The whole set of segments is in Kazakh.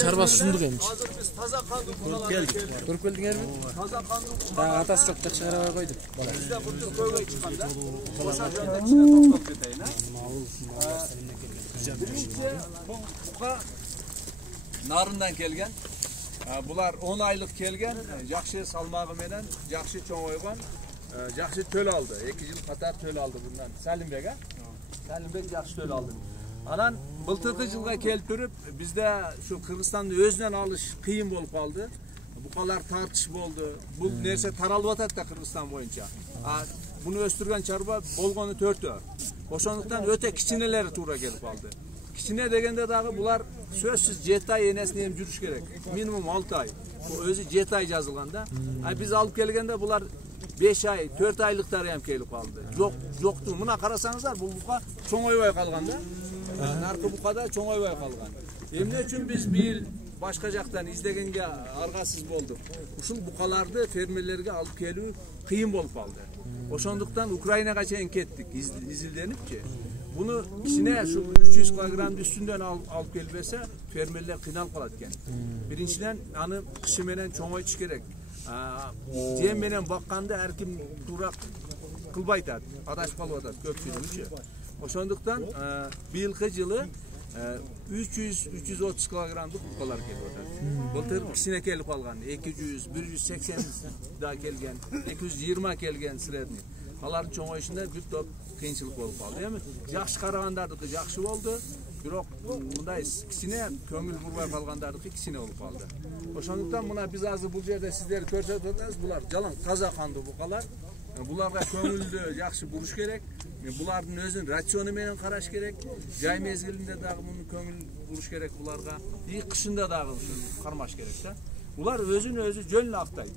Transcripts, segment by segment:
Çarbası sunduk emiş. Hazır biz taza kandık. Görüp geldin mi? Taza kandık. Daha atası çok da çıkara koyduk. Biz de bütün köyge çıkanda. Boşa jönde içine toplam keteyin ha. Birinci buqa narından kelgen. Bular 10 aylık kelgen. Жақсы salmağı menen, жақсы çoğ oygan. Жақсы töl aldı. 2 yıl katar töl aldı bundan. Salimbek ha? Salimbek жақсы töl aldı. Anan былтыркы жылга келип туруp bizde şu Kırgızstan'da özünden alış kıyın bolup kaldı. Buqalar tartış boldu. Bu nerse taralып atat da Kırgızstan boyunca. Bunu östürgen çarba bolgonu 4'tü. Oşonduktan öte kiçineleri tuğra gelip kaldı. Kiçine degende dağı bular sözsüz 7 ay enesine hem жүрüş gerek. Minimum 6 ay. Bu özü 7 ay yazılganda. Biz alıp gelgende bular 5 ay, 4 aylıklar hem kelip kaldı. Yoktu. Buna karasanızlar bu buqa çoğ oybay kalganda. Narkı buqada çoğ oybay kalgan. Emne üçün biz bir yıl başka jaktan izlegenge argasız bolduk. Uşul buqalardı fermerlerge alıp kelүү kıyın bolup kaldı. Oşonduktan Ukrayna'ga çeyin kettik izildenip ki. Bunu içine şu 300 kilogram üstünden alıp gelbese fermerler kıynalып kalatken. Birinciden anı kışı menen çoğ içiş gerek. Cem menen bakkanda erkim turak kılbay tat, adaş kalıp atat köpçülüğü. Oşonduktan bir yılkı yılı 300-330 kilogramlık buqalar kelip atat. Былтыр kişine kelip kalgan 200, 180 daha kelgen, 220 kelgen sredni. Aların çoğuşunda bir top kıyınçılık olup kaldı, değil mi? Жақсы karagandardıkı жақсы oldu. Bирок мындай кичине көңүл бурбай калгандардыкы кичине болуп калды. Ошондуктан мына биз азыр бул жерде сиздер көрсөтүп атабыз, булар жалаң таза кандуу букалар. Буларга көңүлдү жакшы буруш керек. Булардын өзүнүн рациону менен караш керек. Жай мезгилинде дагы муну көңүл буруш керек буларга. И кышында дагы кармаш керек да. Булар өзүн өзү жөн актайт.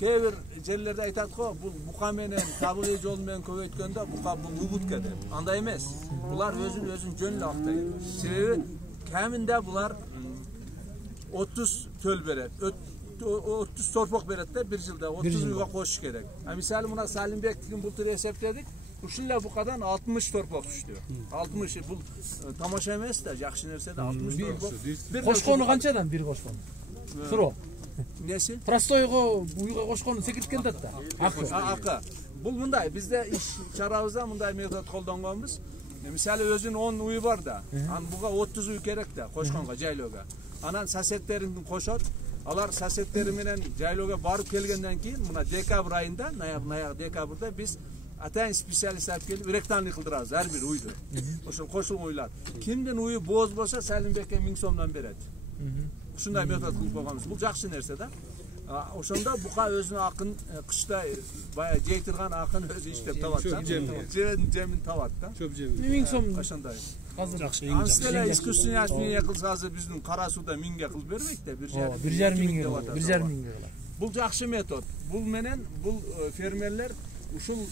Кейбir жерлерде айтат го, бул бука менен табигый жол менен көбөйткөндө бука бул убутка деп. Андай эмес. Булар өзүн жөн актайт. Себеби кеминде булар 30 töl берет. 30 torpaq берет да, bir жылда 30 uyga koşuş gerek. Misali muna Salimbek'in bultur esepledik. Ушунла букадан 60 torpaq düştü. 60 бул тамаша эмес да, жакшы нерсе да 60 torpaq. Кошкону канчадан бир кошкон? Суроо. Nesi? Простойго уйга кошкону секирткен да. Акы. Бул мындай, бизде иш чарабызда мындай метод колдонгонбуз. Misali өзүнүн 10 уyu бар да. Ан буга 30 уй керек да, кошконго, жайлоого. Анан соседтерин кошот. Алар соседтери менен жайлоого барып келгенден кийин, мына декабрь айында, ноябрь декабрда биз атайын специалист алып келип ректанный кылдырабыз ар бир уйду. Ошол кошулган уйлар. Кимдин уйу боз болсо Салимбекке 1000 сомдон берет. Ушундай метод кылып койгонбуз. Бул жакшы нерсе да. Ошондо бука өзүнүн акын кышта бая жей турган акын өзү иштеп табат да. Жемин табат да. 1000 сом ошондой. Азыр жакшы. Анстеле искусственный освещение кылса азыр биздин кара сууда 1000ге кылып бербейт да, 1,5 миңге кылат. 1,5 миңге кылат. Бул жакшы метод. Бул менен бул фермерлер ушул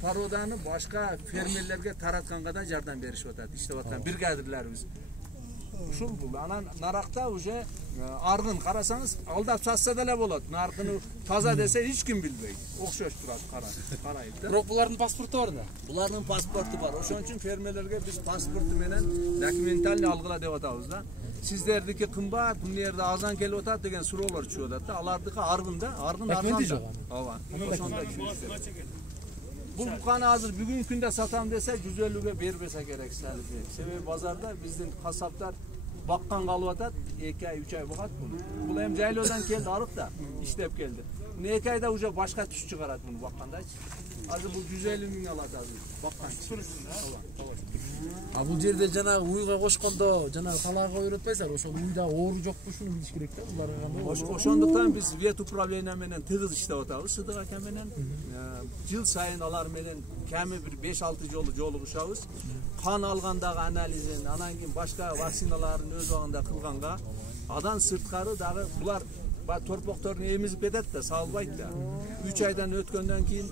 породаны башка фермерлерге таратканга да жардам беришип атат, иштеп аткан бригадирлерибиз. Ушул бул анан наракта уже аргын карасаңыз алдап сатса деле болот. Наркыны таза десе эч ким билбейт. Окшош турат, карайт да. Бирок булардын паспорту бар да. Булардын паспорту бар. Ошон үчүн фермерлерге биз паспорту менен документальный алгыла деп атабыз да. Сиздердики кымбат, бул жерде азан келип атат деген суроолор чыгып атат да. Алардыкы аргын да, аргын арзан. Ооба. Ошондой чыгып. Бул буканы азыр бүгүнкү күндө сатам десе 150ге бербесе керек Салимбек. Себеби базарда биздин касаптар баккан калып атат, 2 ай, 3 ай багат буну. Бул эми жайлоодан келди, арык да, иштеп келди. Муну 2 айда уже башка түш чыгарат муну баккандачы. Азыр бул 150 миң алат азыр баккан. Бул жерде жанагы уйга кошкондо, жанагы талаага үйрөтпөйсүңөр, ошол уйда оору жокпу ушуну билиш керек да, буларга кандай. Ошондуктан биз вет управление менен тыгыз иштеп атабыз, Сыдык ака менен. Жыл сайын алар менен кеми бир 5-6 жолу жолугушабыз. Кан алгандагы анализин, анан кийин башка вакциналарын өз убагында кылганга, адан сырткары дагы булар торпокторун эмизип кетет да, салбайт да. 3 айдан өткөндөн кийин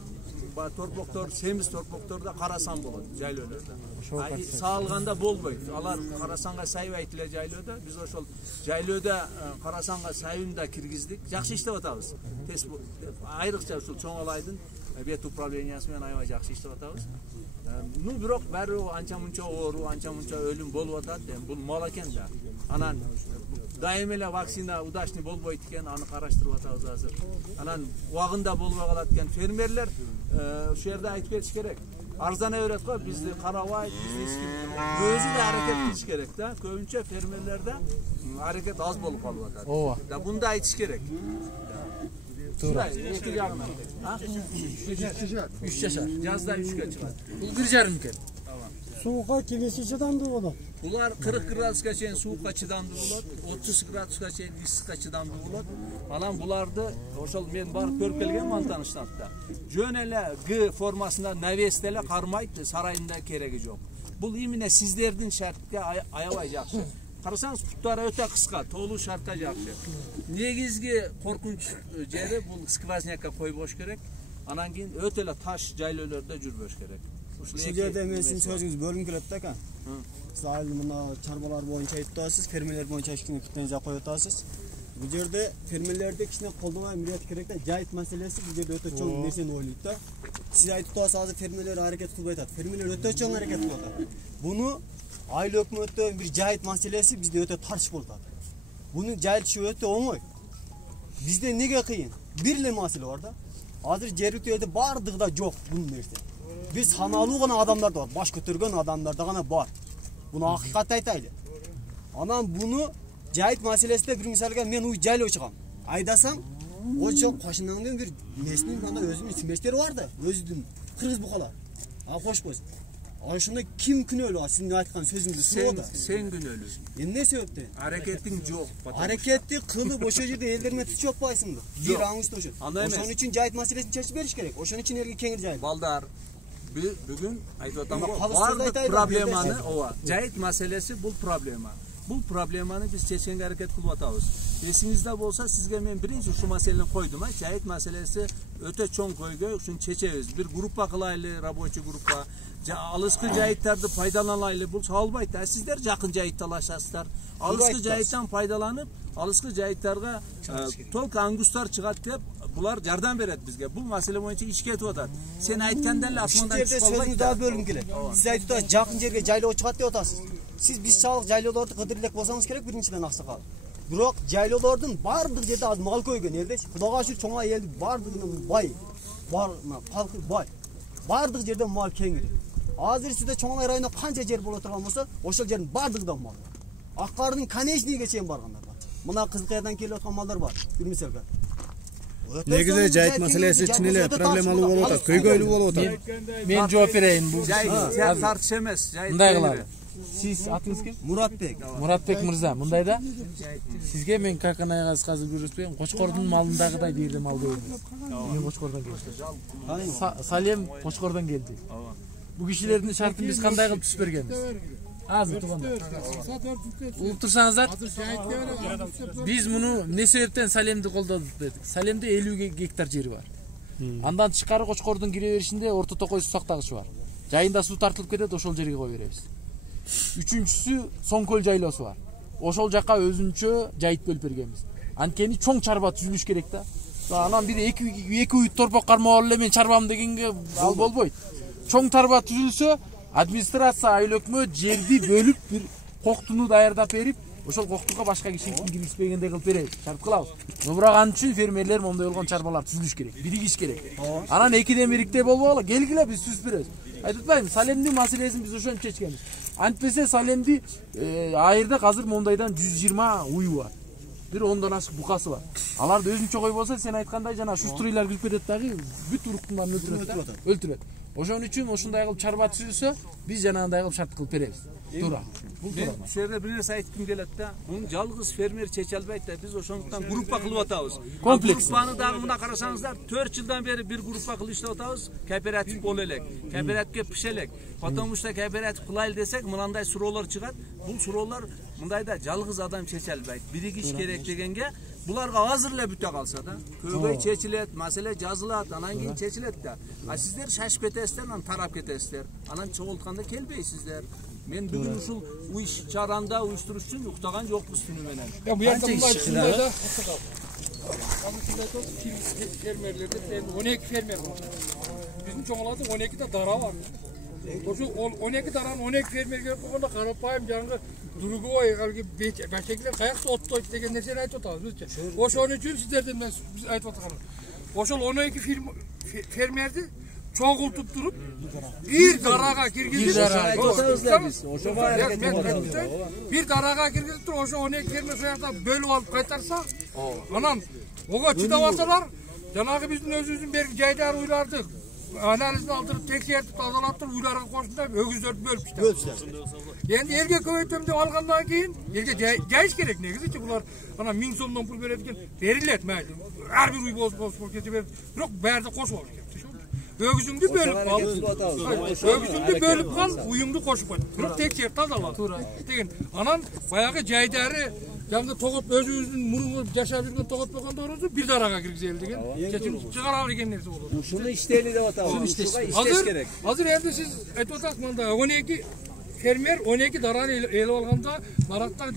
торпоктор, семиз торпокторда карасан болот жайлоолордо. Саалганда болбойт. Алар карасанга сайбайт эле жайлоодо. Биз ошол жайлоодо карасанга сайын да киргиздик. Жакшы иштеп атабыз. Айрыкча ушул чоң алайдын бет управлениясы менен аябай жакшы иштеп атабыз. Ну бирок баары анча мынча оору, анча мынча өлүм болуп атат. Бул мал экен да. Анан дайым эле вакцина удачный болбойт экен, аны караштырып атабыз азыр. Анан убагында болбой калат экен. Фермерлер ушул жерде айтып бериш керек. Арзана берет го, бизди карабайт, бизди өзү да аракет кылыш керек да. Көбүнчө фермерлерде аракет аз болуп калып атат. Ооба. Да мунда айтыш керек. Туура. Эки жагынан. 3 жашар. Жазда 3-кө чыгат. Бул 1,5 экен. Суукка келеши чыдамдуу болот. Булар 40 градуска чейин суукка чыдамдуу болот, 30 градуска чейин ысыкка чыдамдуу болот. Анан буларды ошол мен барып көрүп келгем Мантаныштатта. Жөн эле Г формасында навесте эле кармайт, сарайында кереги жок. Бул именно сиздердин шартка аябай жакшы. Карасаңыз буттары өтө кыска, толуу шартка жакшы. Негизги коркунч жери бул сквознякка койбош керек. Анан кийин өтө эле таш жайлоолордо жүрбөш керек. Ушул жерде мен сиздин сөзүңүз бөлүнгүм келет да экен. Сиз айыл мына чарбалар боюнча айтып атасыз, фермерлер боюнча кичине претензия коюп атасыз. Бул жерде фермерлерди кичине колдомой эмгерет керек да. Жайыт маселеси бул жерде өтө чоң нерсени ойлойт да. Сиз айтып атасыз, азыр фермерлер аракет кылбай атат. Фермерлер өтө чоң аракет кылып атат. Буну айыл өкмөттө бир жайыт маселеси бизде өтө тарш болуп атат. Буну жайылтышы өтө оңой. Бизде эмнеге кыйын? Бир эле маселе бар да. Азыр жергиликтүү жерде бардыгы да жок бул нерсе. Biz sanalı gana adamlar da var. Baş götürgen adamlar da gana var. Bunu hakikat aytaylı. Anam bunu cahit meselesi de bir misalga men uy jaylı çıkam. Aydasam o çok koşundan bir nesnin bana özünün simeçleri var da özüdün kırgız bukalar. Hoş boz. Aşında kim günölü var? Sizin aytkan sözünüzü sıra da. Sen günölü. Ne sebepten? Hareketin yok. Hareketli kılıp o şekilde ellerine tuş yok baysındı. Bir angus toşu. Onun için cahit meselesini çeşit veriş gerek. O için ergi kengir cahit. Baldar. Bugün aytıpatan bardıq problemanı ova. Jayıt meselesi bul problema. Bul problemanı biz çeşenге hareket kılıp atabız. Esinizde bolsa sizge men birinci şu meseleni koydum. Jayıt meselesi öte çoğun koyga şunu çeçebiz. Bir gruppa kılaylı, raboçu gruppa. Alıskı jayıtlardı faydalanaylı. Bul salbayt. Sizler jakın jayıttalaşasızlar. Alıskı jayıttan faydalanıp alıskı jayıtlarga tolk angustar çıgat dep bular jardam berет bizge. Bul mesele boyunca iş ketip atat. Sen aytkandan эле asmandan çıkıp kalbayt. Sözünüz daha bölüm kelek. Siz aytıp atasiz, jakın jerge jaylоо çıgat dep atasız. Siz biz çalık jayloolordu kıdırlek bolsanız kerek birinciden aksakal. Biroq jayloolordun bardıq жерде az mal көйгөн элде. Кудайга шүр чоңа эл бардыгынын бай. Бар, халкы бай. Бардıq жерде mal кеңири. Азыр сизде Чоңай районунда канча жер боло турган болсо, ошол жердин бардыгында мал. Аккардын конечныйге чейин баргандар бар. Мына Кызылкаядан келип аткан малдар бар. Bir misalga. Негизи жайыт маселеси чын эле проблемалуу болуп атат, көйгөйлүү болуп атат. Мен жооп берейин. Бул жайыт тартыш эмес. Мындай кылалы. Сиз атыңыз ким? Muratbek. Muratbek мырза, мындайда сизге мен как анайгас азыр көрсөтпөйм. Кочкордун малындагыдай бир жерде мал көрдүм. Мен Кочкордон келдим. Салем Кочкордон келди. Bu kişilerin şartını biz kандай kılıp түз бергенбиз. Азыр тuganda. Улуп турсаңыздар. Biz bunu ne sebepten Salem'de колдодук dedik. Salem'de 50 гектар жери бар. Андан тышкары Кочкордун кире беришинде Орто Токой суу сактагычы бар. Жайында суу тартылып кетет, ошол жерге кой беребиз. Үчүнчүсү Соңкөл жайлоосу бар. Ошол жака өзүнчө жайыт бөлүп бергенбиз. Анткени чоң чарба түзүлүш керек да. Анан бири эки үй торпок кармап алып эле мен чарбам дегенге ал болбойт. Чоң тарба түзүлсө, администрация айыл өкмөт жерди бөлүп бир коктуну даярдап берип, ошол коктуга башка киши киргизбегендей кылып беребиз. Шарт кылабыз. Бирок анын үчүн фермерлер моундай болгон чарбалар түзүлүш керек, биригиш керек. Анан экиден бириктей болбогула, келгиле биз түзүп беребиз. Айтып атпаймынбы, Салемдин маселесин биз ошентип чечкенбиз. Антпесе Салемди айырда азыр моундайдан 120 уyu бар. Bir 10'dan ашык букасы бар. Аларды өзүнчө кой болсо, сен айткандай жана шуструйлар кирип кетет дагы, бүт уруктун баарын өлтүрөт. Ошон үчүн ушундай кылып чарба түзүлсө, биз жанагындай кылып шарт кылып беребиз. Туура. Бул туура. Мен шерде бир нерсе айткым келет да. Муну жалгыз фермер чече албайт да. Биз ошондуктан группа кылып атабыз. Комплекс. Группаны дагы мына карасаңыздар, 4 жылдан бери бир группа кылып иштеп атабыз. Кооператив боло элек. Кооперативге пишелек. Потому что кооператив кылайлы десек, мынандай суроолор чыгат. Бул суроолор мындайда жалгыз адам чече албайт. Биригиш керек дегенге буларга азыр эле бүтө калса да, көбөй чечилет, маселе жазылат, анан кийин чечилет да. А сиздер шашып кетесиздер, анан тарап кетесиздер. Анан чогултканда келбейсиздер. Мен бүгүн ушул уйш чаранда уйуштуруш үчүн уктаган жокпуз түнү менен. Ya bu yerden bunlar da fermerlerde 12 fermer var. Bizim çoğalarda 12'de dara var. Oşo 12 daran 12 fermerге болгондо карапайым жаңы другой алги бачекилер каякта оттойт деген нерсени айтып атабыз бизчи. Ошон үчүн сиздерден биз айтып атканбыз. Ошол 12 фермерди чогултуп туруп бир дарага киргизип бир дарага киргизип туруп ошо 12 фермер соякта бөлүп алып кайтарса, анан ого чыдап алсалар, жанагы биздин өзүбүздүн берги жайдар уйларды анализин алдырып, текшертип, тазалап туруп, уйларга кошуп, өгүздөрдү бөлүп иштеп. Энди элге көбөйтөм деп алгандан кийин, элге жайыш керек негизичи булар ана 1000 сомдон пул берет экен, берилет мейли. Ар бир уй болсо кете берет, бирок баарды кошуп алыш керек. Өгүзүңдү бөлүп кал. Өгүзүңдү бөлүп кал, уюңду кошуп кой. Бирок текшерт, тазала. Деген анан баягы жайдары жаңы тогот өзүбүздүн мурунку жашап жүргөн тогот болгондорубузду бир дарага киргизели деген чечим чыгаралы деген нерсе болот. Ушуну иштейли деп атабыз. Иштеш керек. Азыр энди сиз айтып атасыз мында 12 фермер 12 дараны ээлеп алганда Маратта